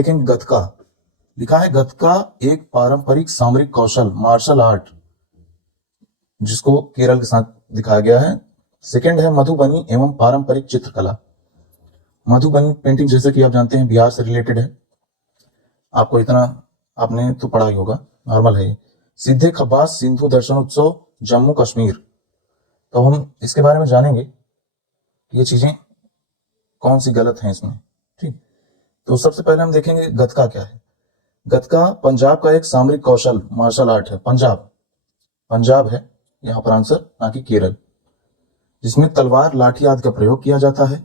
देखेंगे गतका, लिखा है गतका एक पारंपरिक सामरिक कौशल मार्शल आर्ट जिसको केरल के साथ दिखाया गया है। सेकंड है मधुबनी एवं पारंपरिक चित्रकला। मधुबनी पेंटिंग जैसे कि आप जानते हैं बिहार से रिलेटेड है, आपको इतना आपने तो पढ़ा ही होगा, नॉर्मल है ये। सिद्धे खब्बास सिंधु दर्शन उत्सव जम्मू कश्मीर। तो हम इसके बारे में जानेंगे कि ये चीजें कौन सी गलत हैं इसमें। ठीक, तो सबसे पहले हम देखेंगे गतका क्या है। गतका पंजाब का एक सामरिक कौशल मार्शल आर्ट है। पंजाब है यहाँ पर आंसर, ना कि केरल, जिसमें तलवार लाठी आदि का प्रयोग किया जाता है।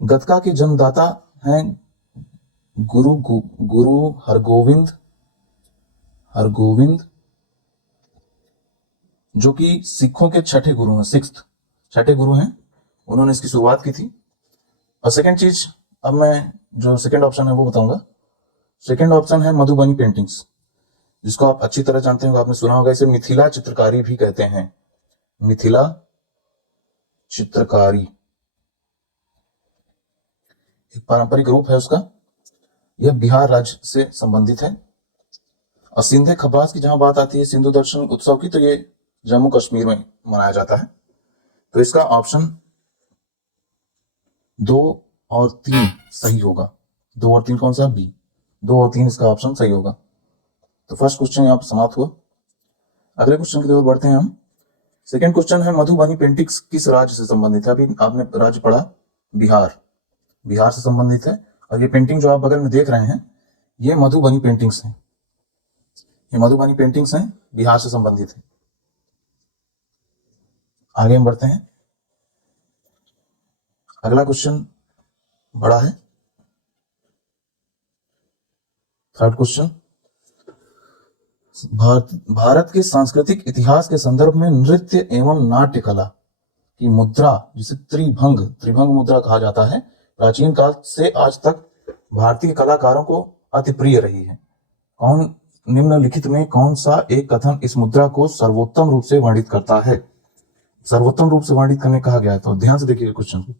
गतका के जन्मदाता हैं गुरु हरगोविंद, जो कि सिखों के छठे गुरु हैं, छठे गुरु हैं, उन्होंने इसकी शुरुआत की थी। और सेकंड चीज, अब मैं जो सेकंड ऑप्शन है वो बताऊंगा। सेकंड ऑप्शन है मधुबनी पेंटिंग्स, जिसको आप अच्छी तरह जानते होंगे, आपने सुना होगा, इसे मिथिला चित्रकारी भी कहते हैं। मिथिला चित्रकारी एक पारंपरिक रूप है उसका, यह बिहार राज्य से संबंधित है। और सिंधे खब्बास की जहां बात आती है सिंधु दर्शन उत्सव की, तो ये जम्मू कश्मीर में मनाया जाता है। तो इसका ऑप्शन 2 और 3 सही होगा। 2 और 3 कौन सा? बी। 2 और 3 इसका ऑप्शन सही होगा। तो फर्स्ट क्वेश्चन यहाँ पर समाप्त हुआ। अगले क्वेश्चन की ओर बढ़ते हैं हम। सेकंड क्वेश्चन है मधुबनी पेंटिंग्स किस राज्य से संबंधित है? अभी आपने राज्य पढ़ा बिहार से संबंधित है। और ये पेंटिंग जो आप बगल में देख रहे हैं, ये मधुबनी पेंटिंग्स हैं। ये मधुबनी पेंटिंग्स हैं, बिहार से संबंधित है। आगे हम बढ़ते हैं। अगला क्वेश्चन बड़ा है, थर्ड क्वेश्चन। भारत के सांस्कृतिक इतिहास के संदर्भ में नृत्य एवं नाट्य कला की मुद्रा, जिसे त्रिभंग मुद्रा कहा जाता है, प्राचीन काल से आज तक भारतीय कलाकारों को अति प्रिय रही है। कौन निम्नलिखित में कौन सा एक कथन इस मुद्रा को सर्वोत्तम रूप से वर्णित करता है? सर्वोत्तम रूप से वर्णित करने कहा गया है, तो ध्यान से देखिए क्वेश्चन को।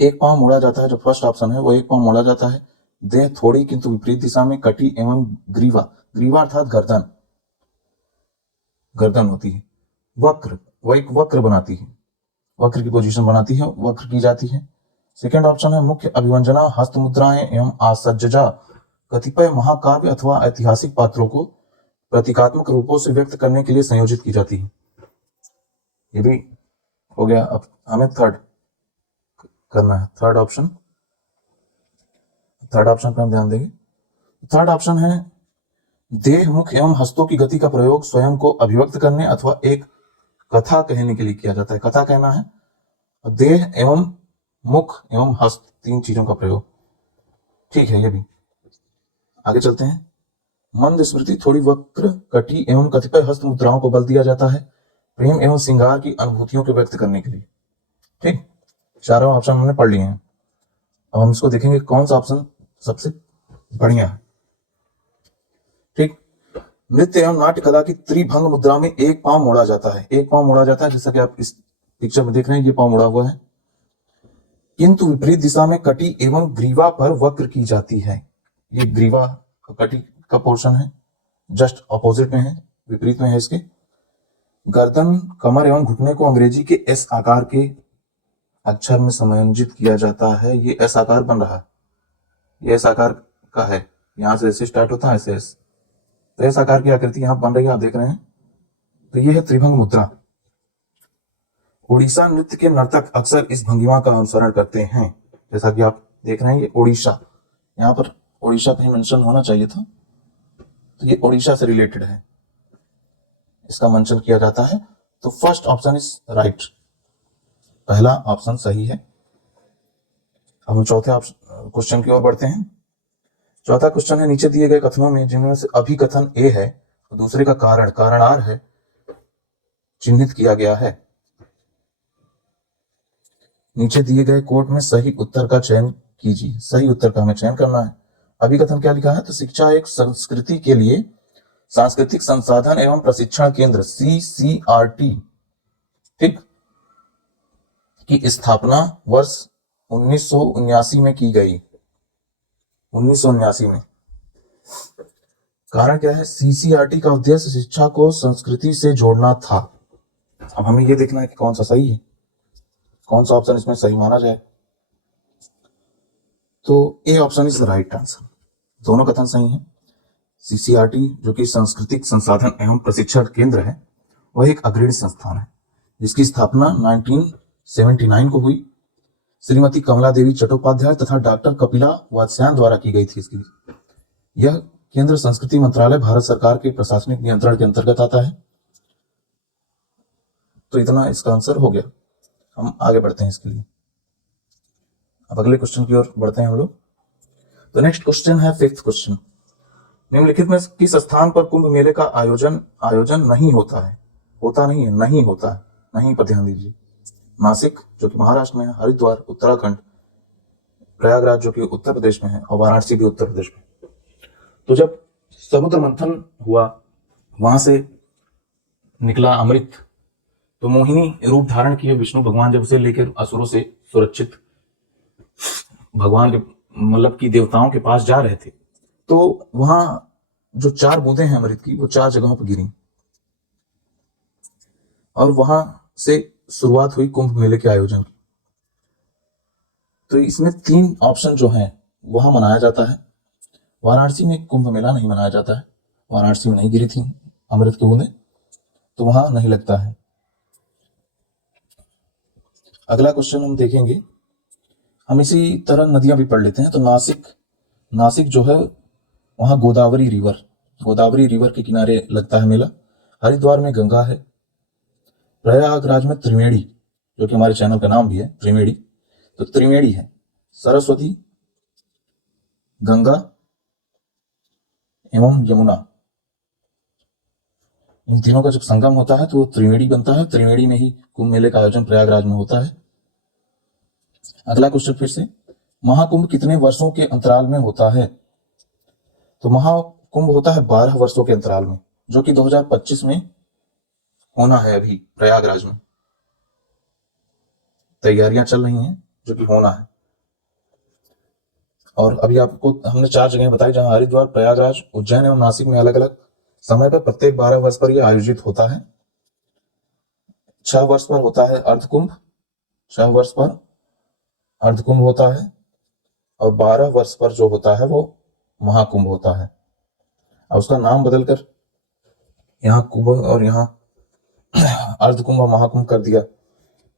एक पांव मोड़ा जाता है, जो फर्स्ट ऑप्शन है वो एक पांव मोड़ा जाता है। देह थोड़ी किंतु विपरीत दिशा में कटी एवं ग्रीवा अर्थात गर्दन होती है। वक्र, वो एक वक्र बनाती है, वक्र की पोजीशन बनाती है, वक्र की जाती है। सेकंड ऑप्शन है मुख्य अभिव्यंजना हस्त मुद्राएं एवं आसज्जा कतिपय महाकाव्य अथवा ऐतिहासिक पात्रों को प्रतीकात्मक रूपों से व्यक्त करने के लिए संयोजित की जाती है। ये भी हो गया। अब हमें थर्ड करना है, थर्ड ऑप्शन पर हम ध्यान देंगे। थर्ड ऑप्शन है देह, मुख एवं हस्तों की गति का प्रयोग स्वयं को अभिव्यक्त करने अथवा एक कथा कहने के लिए किया जाता है। कथा कहना है, देह एवं मुख एवं हस्त, 3 चीजों का प्रयोग। ठीक है, ये भी। आगे चलते हैं। मंद स्मृति, थोड़ी वक्र, कटी एवं कतिपय हस्त मुद्राओं को बल दिया जाता है प्रेम एवं श्रृंगार की अनुभूतियों को व्यक्त करने के लिए। ठीक, चारों ऑप्शन हमने पढ़ लिए हैं। अब हम इसको देखेंगे कौन सा ऑप्शन सबसे बढ़िया है। ठीक, नृत्य एवं नाट्य कला की त्रिभंग मुद्रा में एक पांव मोड़ा जाता है। एक पांव मोड़ा जाता है, जैसा कि आप इस पिक्चर में देख रहे हैं, ये पांव मोड़ा हुआ है, किंतु विपरीत दिशा में कटी एवं ग्रीवा पर वक्र की जाती है। ये ग्रीवा कटी का पोर्शन है, जस्ट ऑपोजिट में है, विपरीत में है इसके। गर्दन, कमर एवं घुटने को अंग्रेजी के एस आकार के अक्षर में समंजित किया जाता है। ये एस आकार बन रहा है, ये एस आकार का है, यहां से ऐसे स्टार्ट होता है, ऐसे एस, तो एस आकार की आकृति यहां बन रही है, आप देख रहे हैं। तो ये है त्रिभंग मुद्रा। उड़ीसा नृत्य के नर्तक अक्सर इस भंगिमा का अनुसरण करते हैं, जैसा कि आप देख रहे हैं। ये उड़ीसा, यहाँ पर उड़ीसा कहीं मेंशन होना चाहिए था, तो ये उड़ीसा से रिलेटेड है, इसका मेंशन किया जाता है। तो फर्स्ट ऑप्शन इज राइट, पहला ऑप्शन सही है। अब हम चौथे क्वेश्चन की ओर बढ़ते हैं। चौथा क्वेश्चन है नीचे दिए गए कथनों में जिनमें से अभिकथन ए है और दूसरे का कारण आर है, चिन्हित किया गया है। नीचे दिए गए कोट में सही उत्तर का चयन कीजिए। सही उत्तर का हमें चयन करना है। अभिकथन क्या लिखा है? तो शिक्षा एक संस्कृति के लिए सांस्कृतिक संसाधन एवं प्रशिक्षण केंद्र CCRT, ठीक, की स्थापना वर्ष 1979 में की गई। 1979 में। कारण क्या है? सीसीआरटी का उद्देश्य शिक्षा को संस्कृति से जोड़ना था। अब हमें ये देखना है कि कौन सा सही है, कौन सा ऑप्शन इसमें सही माना जाए। तो A option is the right answer. दोनों कथन सही हैं। सीसीआरटी जो कि सांस्कृतिक संसाधन एवं प्रशिक्षण केंद्र है, वह एक अग्रणी संस्थान है जिसकी स्थापना 1979 को हुई। श्रीमती कमला देवी चट्टोपाध्याय तथा डॉक्टर कपिला वात्स्यायन द्वारा की गई थी इसकी। यह केंद्र संस्कृति मंत्रालय भारत सरकार के प्रशासनिक नियंत्रण के अंतर्गत आता है। तो इतना इसका आंसर हो गया। हम आगे बढ़ते हैं इसके लिए। अब अगले क्वेश्चन की ओर बढ़ते हैं हम लोग। तो नेक्स्ट क्वेश्चन है 5th क्वेश्चन। निम्नलिखित में किस स्थान पर कुंभ मेले का आयोजन नहीं होता है? होता नहीं है, नहीं होता है, नहीं पर ध्यान दीजिए। नासिक जो कि महाराष्ट्र में है, हरिद्वार उत्तराखंड, प्रयागराज जो कि उत्तर प्रदेश में है, और वाराणसी भी उत्तर प्रदेश में। तो जब समुद्र मंथन हुआ, वहां से निकला अमृत, तो मोहिनी रूप धारण किए विष्णु भगवान जब उसे लेकर असुरों से सुरक्षित भगवान के मतलब की देवताओं के पास जा रहे थे, तो वहां जो 4 बूंदें हैं अमृत की, वो 4 जगहों पर गिरी और वहां से शुरुआत हुई कुंभ मेले के आयोजन की। तो इसमें 3 ऑप्शन जो हैं वहां मनाया जाता है। वाराणसी में कुंभ मेला नहीं मनाया जाता है, वाराणसी में नहीं गिरी थी अमृत की बूंदें, तो वहां नहीं लगता है। अगला क्वेश्चन हम देखेंगे। हम इसी तरह नदियां भी पढ़ लेते हैं। तो नासिक जो है वहां गोदावरी रिवर के किनारे लगता है मेला। हरिद्वार में गंगा है। प्रयागराज में त्रिवेणी, जो कि हमारे चैनल का नाम भी है त्रिवेणी, तो त्रिवेणी है। सरस्वती, गंगा एवं यमुना, इन तीनों का जब संगम होता है तो त्रिवेणी बनता है। त्रिवेणी में ही कुंभ मेले का आयोजन प्रयागराज में होता है। अगला क्वेश्चन फिर से, महाकुंभ कितने वर्षों के अंतराल में होता है? तो महाकुंभ होता है 12 वर्षों के अंतराल में, जो कि 2025 में होना है। अभी प्रयागराज में तैयारियां चल रही हैं, जो कि होना है। और अभी आपको हमने 4 जगह बताई जहां हरिद्वार, प्रयागराज, उज्जैन एवं नासिक में अलग अलग समय पर प्रत्येक 12 वर्ष पर यह आयोजित होता है। 6 वर्ष पर होता है अर्धकुंभ, 6 वर्ष पर अर्धकुंभ होता है, और 12 वर्ष पर जो होता है वो महाकुंभ होता है। और उसका नाम बदलकर यहाँ कुंभ और यहाँ अर्धकुंभ और महाकुंभ कर दिया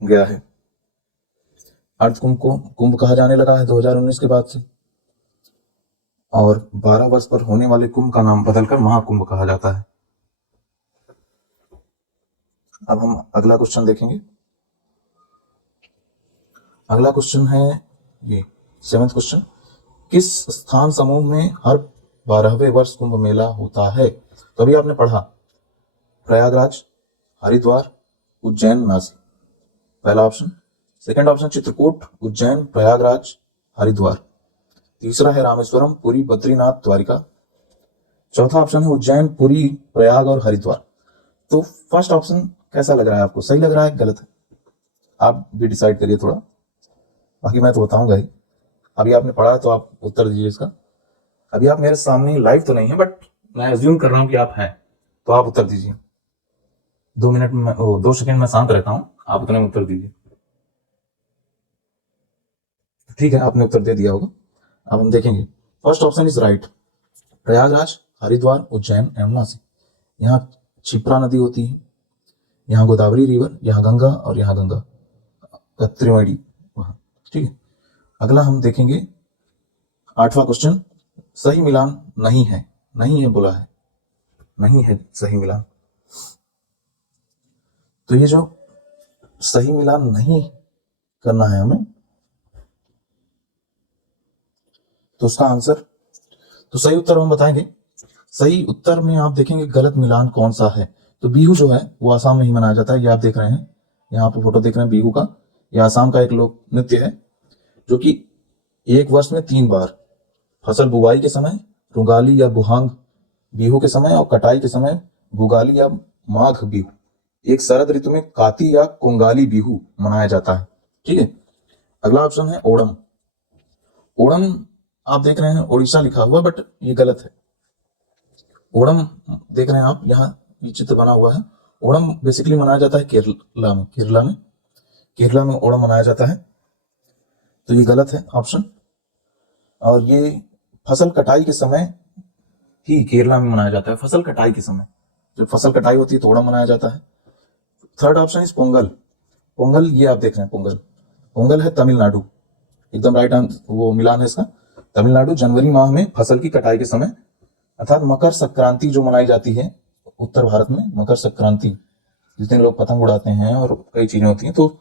गया है। अर्धकुंभ को कुंभ कहा जाने लगा है 2019 के बाद से, और 12 वर्ष पर होने वाले कुंभ का नाम बदलकर महाकुंभ कहा जाता है। अब हम अगला क्वेश्चन देखेंगे। अगला क्वेश्चन है ये 7th क्वेश्चन। किस स्थान समूह में हर 12वें वर्ष कुंभ मेला होता है? तो अभी आपने पढ़ा प्रयागराज, हरिद्वार, उज्जैन, नासिक, पहला option. Second option Chitrakoot, Ujjain, Prayagraj, Haridwar. तीसरा है रामेश्वरम, पुरी, बद्रीनाथ, द्वारिका। चौथा ऑप्शन है उज्जैन, पुरी, प्रयाग और हरिद्वार। तो फर्स्ट ऑप्शन कैसा लग रहा है आपको? सही लग रहा है, गलत है? आप भी डिसाइड करिए थोड़ा, बाकी मैं तो बताऊंगा ही। अभी आपने पढ़ा तो आप उत्तर दीजिए इसका। अभी आप मेरे सामने लाइव तो नहीं है, बट मैं अज्यूम कर रहा हूं कि आप हैं, तो आप उत्तर दीजिए। 2 सेकंड में शांत रहता हूं, आप उतने में उत्तर दीजिए। ठीक है, आपने उत्तर दे दिया होगा। अब हम देखेंगे। First option is right. Prayagraj, Haridwar, Ujjain एवं नासिक, यहाँ क्षिप्रा नदी होती है, यहाँ गोदावरी रिवर, यहाँ गंगा और यहाँ गंगा त्रिवेणी वहां। ठीक है, अगला हम देखेंगे 8वां क्वेश्चन। सही मिलान नहीं है, नहीं है बोला है, नहीं है सही मिलान। तो ये जो सही मिलान नहीं करना है हमें, तो उसका आंसर, तो सही उत्तर हम बताएंगे। सही उत्तर में आप देखेंगे गलत मिलान कौन सा है। तो बिहू जो है वो आसाम में ही मनाया जाता है। ये आप देख रहे हैं, यहाँ पे फोटो देख रहे हैं बिहू का। यह आसाम का एक लोक नृत्य है जो कि एक वर्ष में 3 बार, फसल बुवाई के समय रुगाली या बुहांग बिहू के समय, और कटाई के समय भुगाली या माघ बिहू, एक शरद ऋतु में काती या कोंगाली बिहू मनाया जाता है। ठीक है, अगला ऑप्शन है ओणम। ओणम आप देख रहे हैं उड़ीसा लिखा हुआ, बट ये गलत है। ओणम देख रहे हैं आप, यहाँ ये चित्र बना हुआ है। ओणम बेसिकली मनाया जाता है केरला में, केरला में ओणम मनाया जाता है, तो ये गलत है ऑप्शन। और ये फसल कटाई के समय ही केरला में मनाया जाता है, फसल कटाई के समय जब फसल कटाई होती है तो ओणम मनाया जाता है। Third option is Pongal. Pongal ये आप देख रहे हैं, पोंगल है तमिलनाडु, एकदम राइट आंसर, वो मिलान है इसका। तमिलनाडु जनवरी माह में फसल की कटाई के समय, अर्थात मकर संक्रांति जो मनाई जाती है उत्तर भारत में, मकर संक्रांति जिस दिन लोग पतंग उड़ाते हैं और कई चीजें होती हैं, तो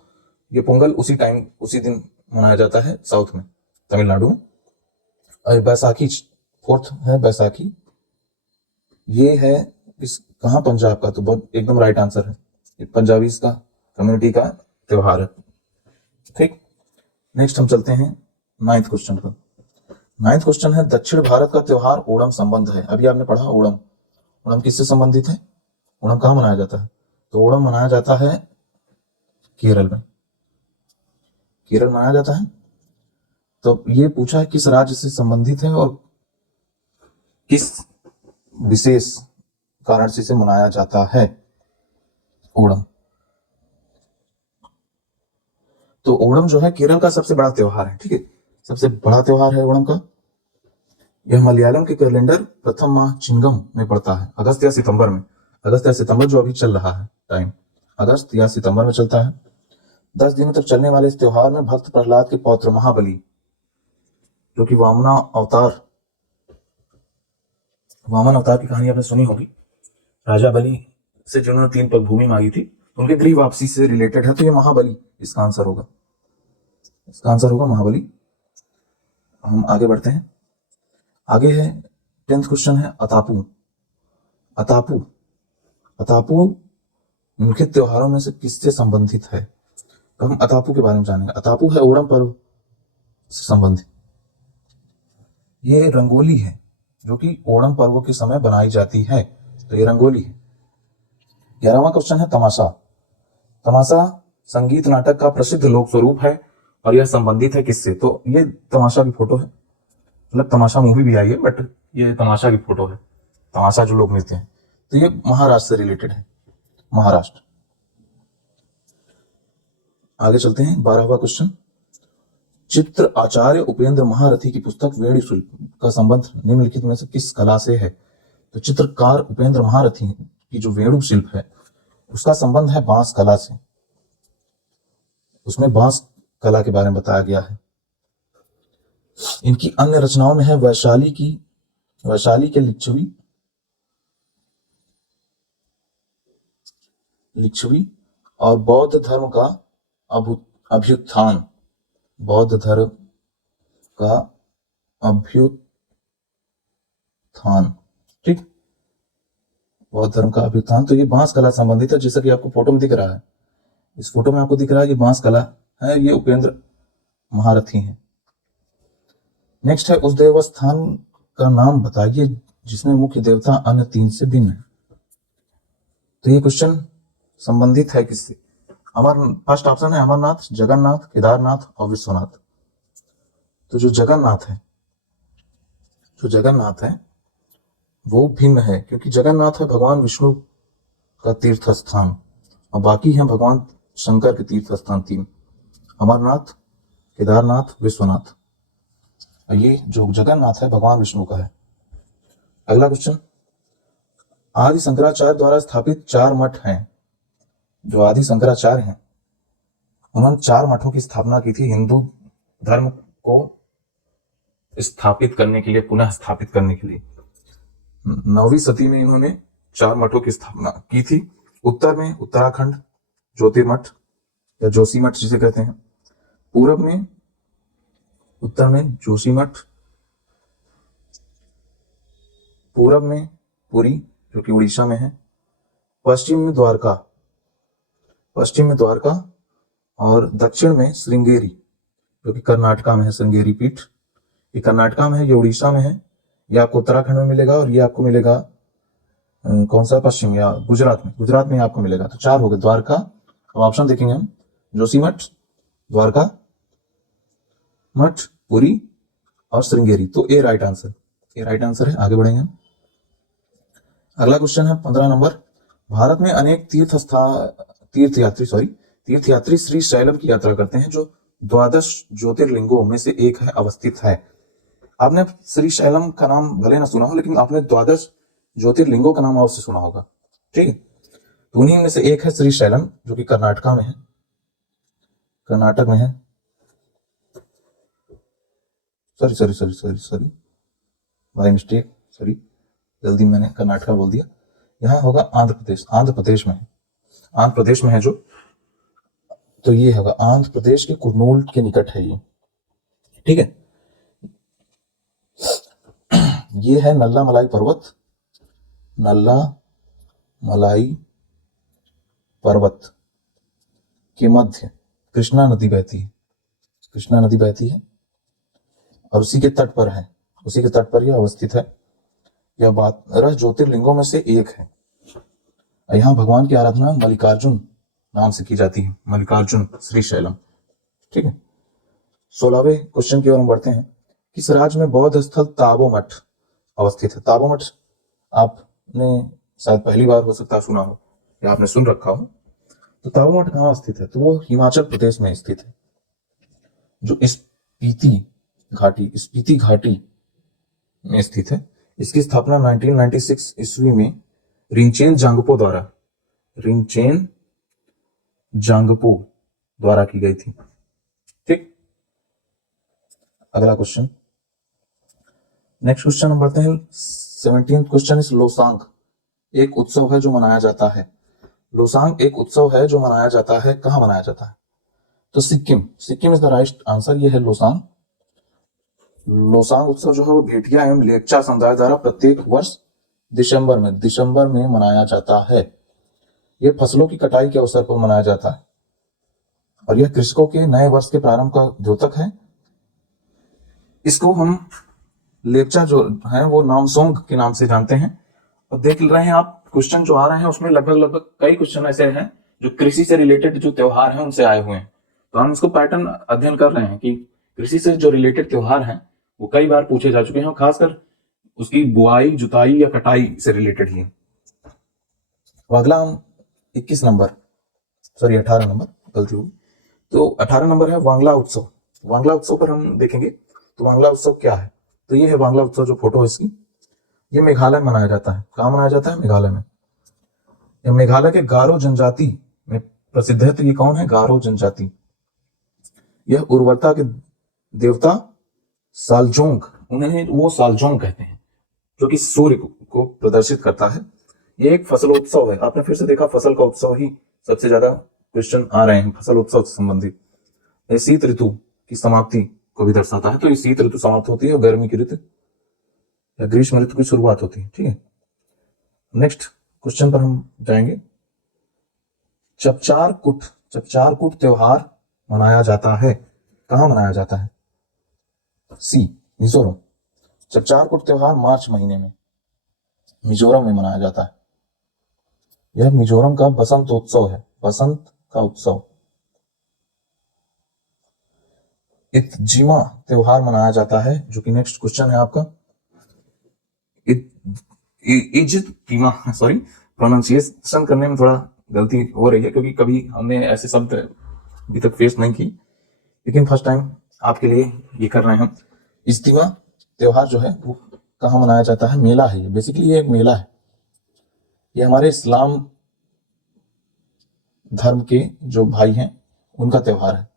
ये पोंगल उसी दिन मनाया जाता है साउथ में, तमिलनाडु में। और बैसाखी फोर्थ है, बैसाखी ये है कहाँ, पंजाब का, तो बहुत एकदम राइट आंसर है, ये पंजाबी का कम्युनिटी का त्योहार है। ठीक, नेक्स्ट हम चलते हैं 9th क्वेश्चन पर। 9th क्वेश्चन है दक्षिण भारत का त्योहार ओणम संबंध है। अभी आपने पढ़ा ओणम किससे संबंधित है, ओणम कहाँ मनाया जाता है, तो ओणम मनाया जाता है केरल में, केरल मनाया जाता है। तो ये पूछा है किस राज्य से संबंधित है और किस विशेष कारण से इसे मनाया जाता है ओणम। तो ओणम जो है केरल का सबसे बड़ा त्योहार है, ठीक है, सबसे बड़ा त्योहार है ओणम का। यह मलयालम के कैलेंडर प्रथम माह चिंगम में पड़ता है, अगस्त या सितंबर में, अगस्त या सितंबर जो अभी चल रहा है टाइम, अगस्त या सितंबर में चलता है। 10 दिनों तक चलने वाले इस त्योहार में भक्त प्रहलाद के पौत्र महाबली, जो कि वामन अवतार की कहानी आपने सुनी होगी, राजा बलि से जिन्होंने 3 पग भूमि मांगी थी, उनके गृह वापसी से रिलेटेड है, तो ये महाबली इसका आंसर होगा, महाबली। हम आगे बढ़ते हैं, आगे है 10th क्वेश्चन है अतापू मुख्य त्योहारों में से किससे संबंधित है, तो हम अतापू के बारे में जानेंगे। अतापू है ओणम पर्व से संबंधित, ये रंगोली है जो कि ओणम पर्व के समय बनाई जाती है, तो ये रंगोली है। 11वां क्वेश्चन है तमाशा संगीत नाटक का प्रसिद्ध लोक स्वरूप है और यह संबंधित है किससे, तो ये तमाशा की फोटो है, मतलब तमाशा मूवी भी आई है, बट ये तमाशा की फोटो है, तमाशा जो लोग मिलते हैं, तो ये महाराष्ट्र से रिलेटेड है, महाराष्ट्र। आगे चलते हैं 12वां क्वेश्चन, चित्र आचार्य उपेंद्र महारथी की पुस्तक वेणु शिल्प का संबंध निम्नलिखित में से किस कला से है, तो चित्रकार उपेंद्र महारथी की जो वेणु शिल्प है उसका संबंध है बांस कला से, उसमें बांस कला के बारे में बताया गया है। इनकी अन्य रचनाओं में है वैशाली के लिच्छवी और बौद्ध धर्म का अभ्युत्थान, ठीक, बौद्ध धर्म का अभ्युत्थान, तो ये बांस कला संबंधित है, जैसा कि आपको फोटो में दिख रहा है, इस फोटो में आपको दिख रहा है ये बांस कला है, ये उपेंद्र महारथी हैं। नेक्स्ट है उस देवस्थान का नाम बताइए जिसमें मुख्य देवता अन्य 3 से भिन्न है, तो ये क्वेश्चन संबंधित है किससे, फर्स्ट ऑप्शन है अमरनाथ, जगन्नाथ, केदारनाथ और विश्वनाथ। तो जो जगन्नाथ है वो भिन्न है, क्योंकि जगन्नाथ है भगवान विष्णु का तीर्थ स्थान और बाकी है भगवान शंकर के तीर्थ स्थान 3, अमरनाथ, केदारनाथ, विश्वनाथ, और ये जो जगन्नाथ है भगवान विष्णु का है। अगला क्वेश्चन, आदि शंकराचार्य द्वारा स्थापित 4 मठ हैं, जो आदि शंकराचार्य हैं उन्होंने 4 मठों की स्थापना की थी हिंदू धर्म को स्थापित करने के लिए, पुनः स्थापित करने के लिए। 9वीं सदी में इन्होंने 4 मठों की स्थापना की थी। उत्तर में उत्तराखंड ज्योतिर्मठ या जोशीमठ जिसे कहते हैं, पूरब में उत्तर में जोशीमठ, पूरब में पुरी जो कि उड़ीसा में है, पश्चिम में द्वारका और दक्षिण में श्रृंगेरी जो कि कर्नाटका में है, श्रृंगेरी पीठ, ये कर्नाटका में है, ये उड़ीसा में है, ये आपको उत्तराखंड में मिलेगा और ये आपको मिलेगा कौन सा, पश्चिम या गुजरात में आपको मिलेगा। तो 4 हो गए, द्वारका, अब ऑप्शन देखेंगे हम, जोशीमठ, द्वारका मठ, पुरी और श्रृंगेरी, तो ए राइट आंसर, ये राइट आंसर है। आगे बढ़ेंगे। अगला क्वेश्चन है 15 नंबर। भारत में अनेक तीर्थयात्री श्री शैलम की यात्रा करते हैं, जो 12 ज्योतिर्लिंगों में से एक है, अवस्थित है। आपने श्री शैलम का नाम भले ना सुना हो, लेकिन आपने 12 ज्योतिर्लिंगों का नाम अवश्य सुना होगा, ठीक है। तो उन्हीं में से एक है श्री शैलम, जो कि कर्नाटका में है, कर्नाटक में है। सॉरी बाय मिस्टेक, सॉरी, जल्दी मैंने कर्नाटका बोल दिया। यहाँ होगा आंध्र प्रदेश, आंध्र प्रदेश में है, आंध्र प्रदेश में है जो, तो ये होगा आंध्र प्रदेश के कुर्नूल के निकट है ये, ठीक है। ये है नल्ला मलाई पर्वत, नल्ला मलाई पर्वत के मध्य कृष्णा नदी बहती है, कृष्णा नदी बहती है, और उसी के तट पर है, उसी के तट पर यह अवस्थित है। यह 12 ज्योतिर्लिंगों में से एक है। यहाँ भगवान की आराधना मल्लिकार्जुन नाम से की जाती है, मल्लिकार्जुन श्री शैलम, ठीक है। 16वें क्वेश्चन की ओर हम बढ़ते हैं। किस राज्य में बौद्ध स्थल ताबो मठ अवस्थित है? ताबो मठ आपने शायद पहली बार हो सकता है सुना हो, या आपने सुन रखा हो। तो ताबो मठ कहाँ स्थित है? तो वो हिमाचल प्रदेश में स्थित है, जो स्पीति घाटी में स्थित है। इसकी स्थापना 1996 ईस्वी में रिंचेन जांगपो द्वारा की गई थी, ठीक। अगला क्वेश्चन, नेक्स्ट क्वेश्चन हम बढ़ते हैं। 17th क्वेश्चन इज लोसांग एक उत्सव है जो मनाया जाता है। लोसांग एक उत्सव है जो मनाया जाता है, कहाँ मनाया जाता है? तो Sikkim is the right answer. ये है लोसांग। लोसांग उत्सव जो है वो भेटिया एवं लेपचा समुदाय द्वारा प्रत्येक वर्ष दिसंबर में मनाया जाता है। यह फसलों की कटाई के अवसर पर मनाया जाता है, और यह कृषकों के नए वर्ष के प्रारंभ का द्योतक है। इसको हम लेपचा जो है वो नामसोंग के नाम से जानते हैं। और देख रहे हैं आप क्वेश्चन जो आ रहे हैं उसमें लगभग कई क्वेश्चन ऐसे हैं जो कृषि से रिलेटेड जो त्योहार हैं उनसे आए हुए हैं। तो हम इसको पैटर्न अध्ययन कर रहे हैं कि कृषि से जो रिलेटेड त्योहार हैं वो कई बार पूछे जा चुके हैं, खासकर उसकी बुआई, जुताई या कटाई से रिलेटेड ही। अगला हम 18 नंबर, गलती होगी। तो 18 नंबर है वांगला उत्सव। वांगला उत्सव पर हम देखेंगे। तो वांगला उत्सव क्या है? तो ये है वांगला उत्सव, जो फोटो है इसकी, ये मेघालय में मनाया जाता है। कहाँ मनाया जाता है? मेघालय में। यह मेघालय के गारो जनजाति में प्रसिद्ध है। तो ये कौन है? गारो जनजाति। यह उर्वरता के देवता सालजोंग, उन्हें वो सालजोंग कहते हैं, जो कि सूर्य को प्रदर्शित करता है। ये एक फसलोत्सव है। आपने फिर से देखा फसल का उत्सव ही सबसे ज्यादा क्वेश्चन आ रहे हैं फसल उत्सव से संबंधित। यह शीत ऋतु की समाप्ति को भी दर्शाता है। तो ये शीत ऋतु समाप्त होती है और गर्मी की ऋतु या ग्रीष्म ऋतु की शुरुआत होती है, ठीक है। नेक्स्ट क्वेश्चन पर हम जाएंगे। चपचार कुट त्योहार मनाया जाता है, कहाँ मनाया जाता है? सी, मिजोरम। चपचार कुट त्योहार मार्च महीने में मिजोरम में मनाया जाता है। यह मिजोरम का बसंत उत्सव है, बसंत का उत्सव। इत्जिमा त्योहार मनाया जाता है, जो कि नेक्स्ट क्वेश्चन है आपका। सॉरी, प्रोनाउंसिएशन करने में थोड़ा गलती हो रही है, क्योंकि कभी हमने ऐसे शब्द अभी तक फेस नहीं की, लेकिन फर्स्ट टाइम आपके लिए ये कर रहे हैं हम। इज्तिमा त्योहार जो है वो कहाँ मनाया जाता है? मेला है ये, बेसिकली ये एक मेला है। ये हमारे इस्लाम धर्म के जो भाई हैं उनका त्योहार है।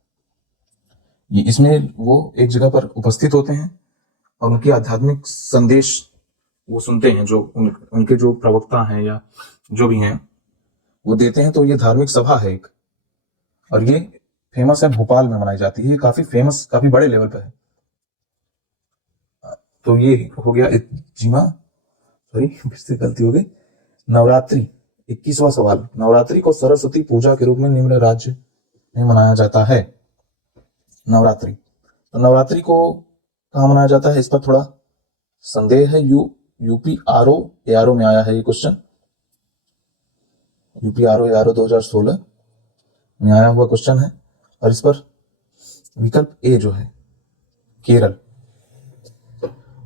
ये इसमें वो एक जगह पर उपस्थित होते हैं और उनके आध्यात्मिक संदेश वो सुनते हैं, जो उनके जो प्रवक्ता हैं या जो भी हैं वो देते हैं। तो ये धार्मिक सभा है एक, और ये फेमस है, भोपाल में मनाई जाती है। ये काफी फेमस, काफी बड़े लेवल पे है। तो ये हो गया इज्तिमा। सॉरी, फिर से गलती हो गई। नवरात्रि, 21वां सवाल। नवरात्रि को सरस्वती पूजा के रूप में निम्न राज्य में मनाया जाता है। नवरात्रि, तो नवरात्रि को कहाँ मनाया जाता है? इस पर थोड़ा संदेह है। यूपी आरओ में आया है ये क्वेश्चन। यूपी आरओ 2016 में आया हुआ क्वेश्चन है, और इस पर विकल्प ए जो है केरल,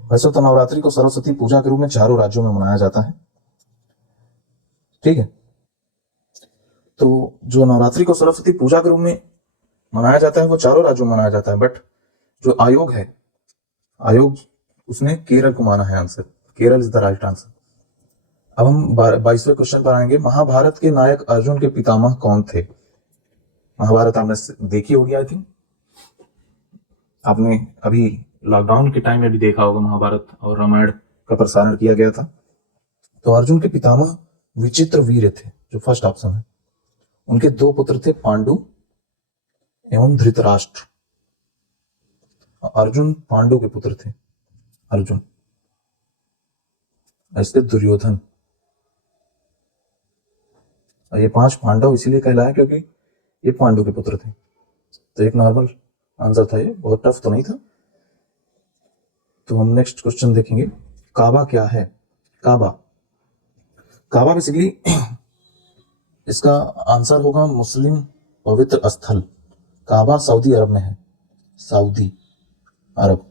वैसे तो नवरात्रि को सरस्वती पूजा के रूप में चारों राज्यों में मनाया जाता है, ठीक है। तो जो नवरात्रि को सरस्वती पूजा के रूप में मनाया जाता है वो चारों राज्यों में मनाया जाता है, बट जो आयोग है, आयोग उसने केरल को माना है answer. Kerala is the right answer. अब हम 22वें क्वेश्चन पर आएंगे। महाभारत के नायक अर्जुन के पितामह कौन थे? महाभारत आपने देखी होगी, आई थिंक आपने अभी लॉकडाउन के टाइम में भी देखा होगा, महाभारत और रामायण का प्रसारण किया गया था। तो अर्जुन के पितामह विचित्र वीर थे, जो फर्स्ट ऑप्शन है। उनके दो पुत्र थे, पांडु एवं धृतराष्ट्र। अर्जुन पांडु के पुत्र थे, अर्जुन। ऐसे दुर्योधन। और ये 5 पांडव इसीलिए कहलाए क्योंकि ये पांडु के पुत्र थे। तो एक नॉर्मल आंसर था, ये बहुत टफ तो नहीं था। तो हम नेक्स्ट क्वेश्चन देखेंगे। काबा क्या है? काबा, काबा बेसिकली इसका आंसर होगा मुस्लिम पवित्र स्थल। काबा सऊदी अरब में है, सऊदी अरब।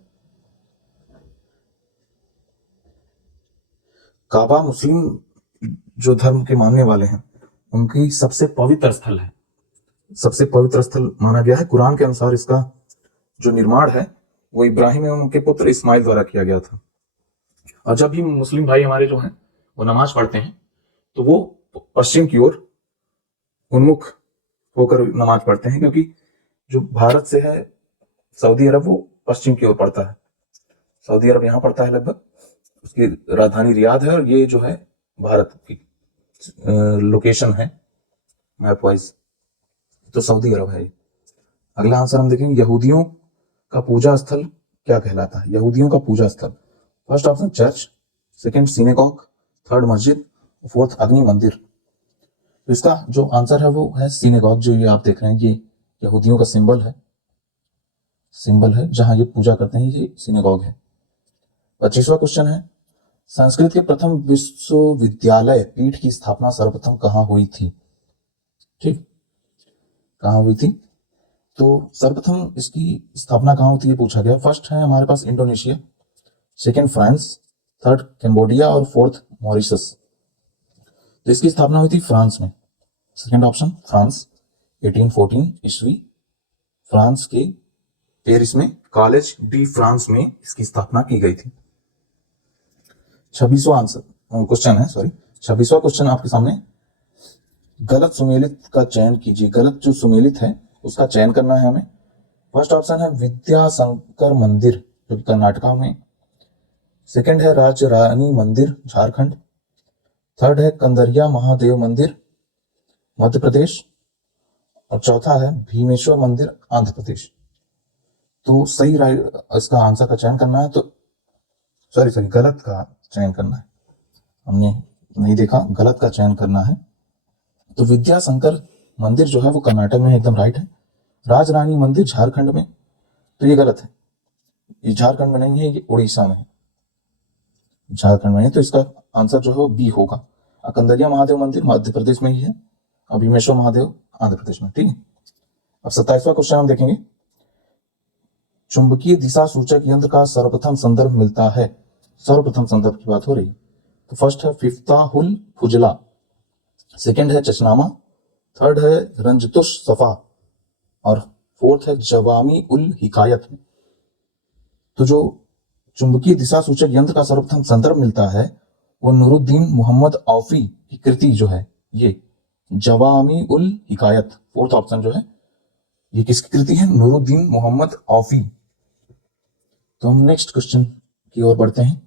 काबा मुस्लिम जो धर्म के मानने वाले हैं उनकी सबसे पवित्र स्थल है, सबसे पवित्र स्थल माना गया है। कुरान के अनुसार इसका जो निर्माण है वो इब्राहिम एवं उनके पुत्र इस्माइल द्वारा किया गया था। और जब भी मुस्लिम भाई हमारे जो हैं वो नमाज पढ़ते हैं तो वो पश्चिम की ओर उन्मुख होकर नमाज पढ़ते हैं, क्योंकि जो भारत से है सऊदी अरब वो पश्चिम की ओर पड़ता है। सऊदी अरब यहाँ पड़ता है लगभग, उसकी राजधानी रियाद है, और ये जो है भारत की लोकेशन है मैप वाइज, तो सऊदी अरब है। अगला आंसर हम देखेंगे, यहूदियों का पूजा स्थल क्या कहलाता है? यहूदियों का पूजा स्थल, first option church, second synagogue, third मस्जिद, फोर्थ अग्नि मंदिर। तो इसका जो आंसर है वो है सिनेगॉग। जो ये आप देख रहे हैं ये यहूदियों का सिंबल है, जहां ये पूजा करते हैं, ये सिनेगॉग है। 25वां क्वेश्चन है, संस्कृत के प्रथम विश्वविद्यालय पीठ की स्थापना सर्वप्रथम कहां हुई थी? ठीक, कहां हुई थी? तो सर्वप्रथम इसकी स्थापना कहां होती है पूछा गया। फर्स्ट है हमारे पास Indonesia, second France, third Cambodia और फोर्थ मॉरिशस। तो इसकी स्थापना हुई थी फ्रांस में। सेकंड ऑप्शन फ्रांस, 1814 ईस्वी, फ्रांस के पेरिस में कॉलेज डी फ्रांस में इसकी स्थापना की गई थी। 26वां आंसर क्वेश्चन है, सॉरी 26वां क्वेश्चन आपके सामने। गलत सुमेलित का चयन कीजिए। गलत जो सुमेलित है उसका चयन करना है हमें। फर्स्ट ऑप्शन है विद्याशंकर मंदिर जो कर्नाटका में, सेकंड है राज्य रानी मंदिर झारखंड, थर्ड है कंदरिया महादेव मंदिर मध्य प्रदेश, और चौथा है भीमेश्वर मंदिर आंध्र प्रदेश। तो सही इसका आंसर का चयन करना है, तो सॉरी गलत का चयन करना है, हमने नहीं देखा, गलत का चयन करना है। तो विद्याशंकर मंदिर जो है वो कर्नाटक में एकदम राइट है। राजरानी मंदिर झारखंड में, तो ये गलत है, ये झारखंड में नहीं है, ये उड़ीसा में है, झारखंड में है। तो इसका आंसर जो है वो बी होगा। कंदरिया महादेव मंदिर मध्य प्रदेश में ही है, और भीमेश्वर महादेव आंध्र प्रदेश में, ठीक है। अब 27वां क्वेश्चन हम देखेंगे। चुंबकीय दिशा सूचक यंत्र का सर्वप्रथम संदर्भ मिलता है। सर्वप्रथम संदर्भ की बात हो रही है। तो फर्स्ट है फिफ्ताहुल फुजला, सेकंड है चचनामा, थर्ड है रंजतुश सफा, और फोर्थ है जवामी उल हिकायत। तो जो चुंबकीय दिशा सूचक यंत्र का सर्वप्रथम संदर्भ मिलता है वो नूरुद्दीन मोहम्मद औफी की कृति जो है ये जवामी उल हिकायत, फोर्थ ऑप्शन जो है ये किसकी कृति है? नूरुद्दीन मोहम्मद औफी। तो हम नेक्स्ट क्वेश्चन की ओर बढ़ते हैं।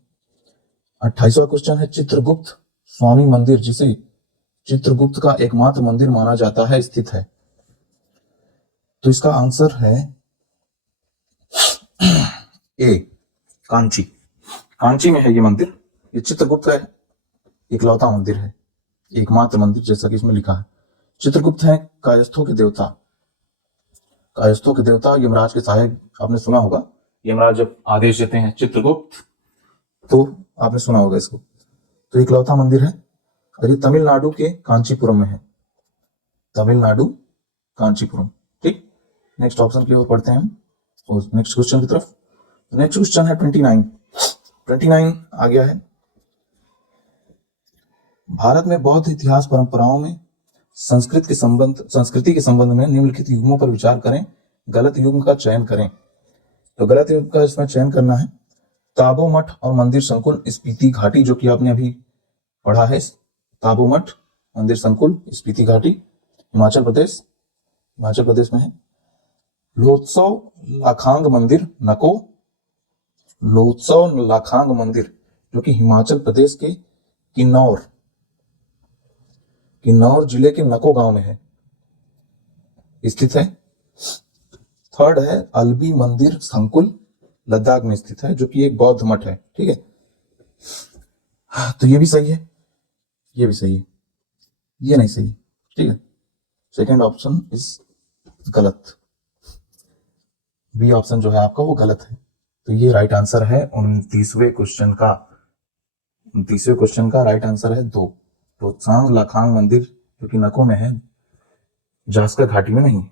28वां क्वेश्चन है, चित्रगुप्त स्वामी मंदिर जिसे चित्रगुप्त का एकमात्र मंदिर माना जाता है स्थित है। तो इसका आंसर है ए कांची। कांची में है ये मंदिर। ये चित्रगुप्त का इकलौता मंदिर है, एकमात्र मंदिर, जैसा कि इसमें लिखा है। चित्रगुप्त है कायस्थों के देवता, कायस्थों के देवता, यमराज के सहायक। आपने सुना होगा यमराज जब आदेश देते हैं चित्रगुप्त, तो आपने सुना होगा इसको। तो इकलौता मंदिर है, और ये तमिलनाडु के कांचीपुरम में है, तमिलनाडु कांचीपुरम, ठीक। नेक्स्ट ऑप्शन की ओर पढ़ते हैं हम, नेक्स्ट क्वेश्चन की तरफ। नेक्स्ट क्वेश्चन है 29। 29 आ गया है। भारत में बौद्ध इतिहास परंपराओं में संस्कृति के संबंध में निम्नलिखित युग्मों पर विचार करें, गलत युग्म का चयन करें। तो गलत युग्म का इसमें चयन करना है ताबो मठ और मंदिर संकुल स्पीति घाटी, जो कि आपने अभी पढ़ा है। ताबो मठ मंदिर संकुल स्पीति घाटी हिमाचल प्रदेश में है। लोत्सव लाखांग मंदिर नको, लोत्सव लाखांग मंदिर जो कि हिमाचल प्रदेश के किन्नौर जिले के नको गांव में है स्थित है। थर्ड है अल्बी मंदिर संकुल लद्दाख में स्थित है, जो कि एक बौद्ध मठ है। ठीक है, तो ये भी सही है, ये भी सही है, ये नहीं सही। ठीक है, सेकेंड ऑप्शन इज गलत, बी ऑप्शन जो है आपका वो गलत है। तो ये राइट आंसर है 29वें क्वेश्चन का। 29वें क्वेश्चन का राइट आंसर है 2। तो सांग लाखांग मंदिर जो कि नको में है, जास्कर घाटी में नहीं।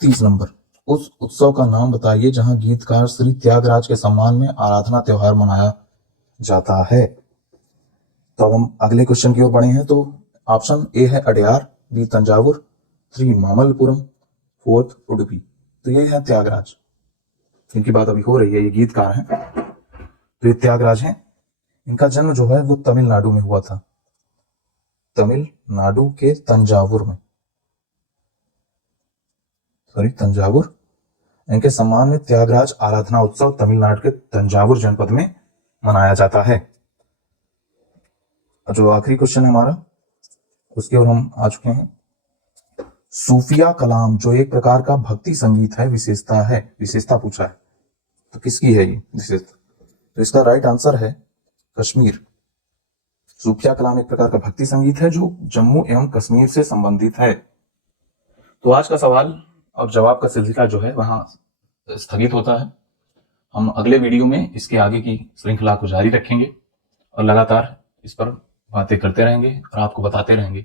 30 नंबर, उस उत्सव का नाम बताइए जहां गीतकार श्री त्यागराज के सम्मान में आराधना त्योहार मनाया जाता है। तो अब हम अगले क्वेश्चन की ओर बढ़े हैं। तो ऑप्शन ए है अड्यार, बी तंजावुर, 3 मामल्लपुरम, 4 उडुपी। तो ये है त्यागराज, इनकी बात अभी हो रही है, ये गीतकार हैं। तो ये त्यागराज हैं। इनका जन्म जो है वो तमिलनाडु में हुआ था, तमिलनाडु के तंजावुर में, तंजावुर। इनके सम्मान में त्यागराज आराधना उत्सव तमिलनाडु के तंजावुर जनपद में मनाया जाता है। जो आखिरी क्वेश्चन है हमारा, उसकी ओर हम आ चुके हैं। सूफिया कलाम जो एक प्रकार का भक्ति संगीत है, विशेषता पूछा है, तो किसकी है ये विशेषता? तो इसका राइट आंसर है कश्मीर। सूफिया कलाम एक प्रकार का भक्ति संगीत है जो जम्मू एवं कश्मीर से संबंधित है। तो आज का सवाल और जवाब का सिलसिला जो है वहां स्थगित होता है। हम अगले वीडियो में इसके आगे की श्रृंखला को जारी रखेंगे और लगातार इस पर बातें करते रहेंगे और आपको बताते रहेंगे।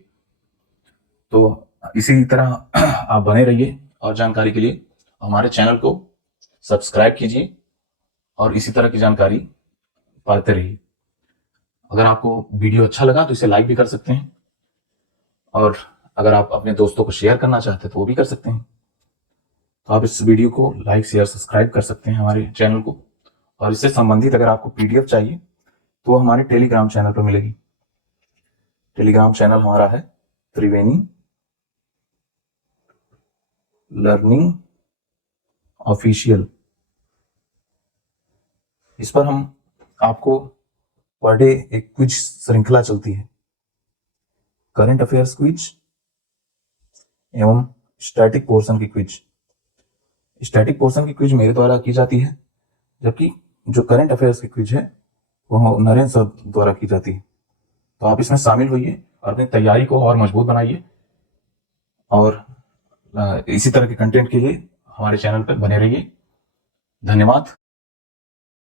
तो इसी तरह आप बने रहिए और जानकारी के लिए हमारे चैनल को सब्सक्राइब कीजिए और इसी तरह की जानकारी पाते रहिए। अगर आपको वीडियो अच्छा लगा तो इसे लाइक भी कर सकते हैं, और अगर आप अपने दोस्तों को शेयर करना चाहते हैं तो वो भी कर सकते हैं। तो आप इस वीडियो को लाइक शेयर सब्सक्राइब कर सकते हैं हमारे चैनल को। और इससे संबंधित अगर आपको पीडीएफ चाहिए तो हमारे टेलीग्राम चैनल पर मिलेगी। टेलीग्राम चैनल हमारा है त्रिवेणी लर्निंग ऑफिशियल। इस पर हम आपको पर डे एक क्विज श्रृंखला चलती है, करंट अफेयर्स क्विज एवं स्टैटिक पोर्शन की क्विज। स्टैटिक पोर्शन की क्विज मेरे द्वारा की जाती है, जबकि जो करंट अफेयर्स की क्विज है वो नरेंद्र सर द्वारा की जाती है। तो आप इसमें शामिल होइए और अपनी तैयारी को और मजबूत बनाइए, और इसी तरह के कंटेंट के लिए हमारे चैनल पर बने रहिए। धन्यवाद।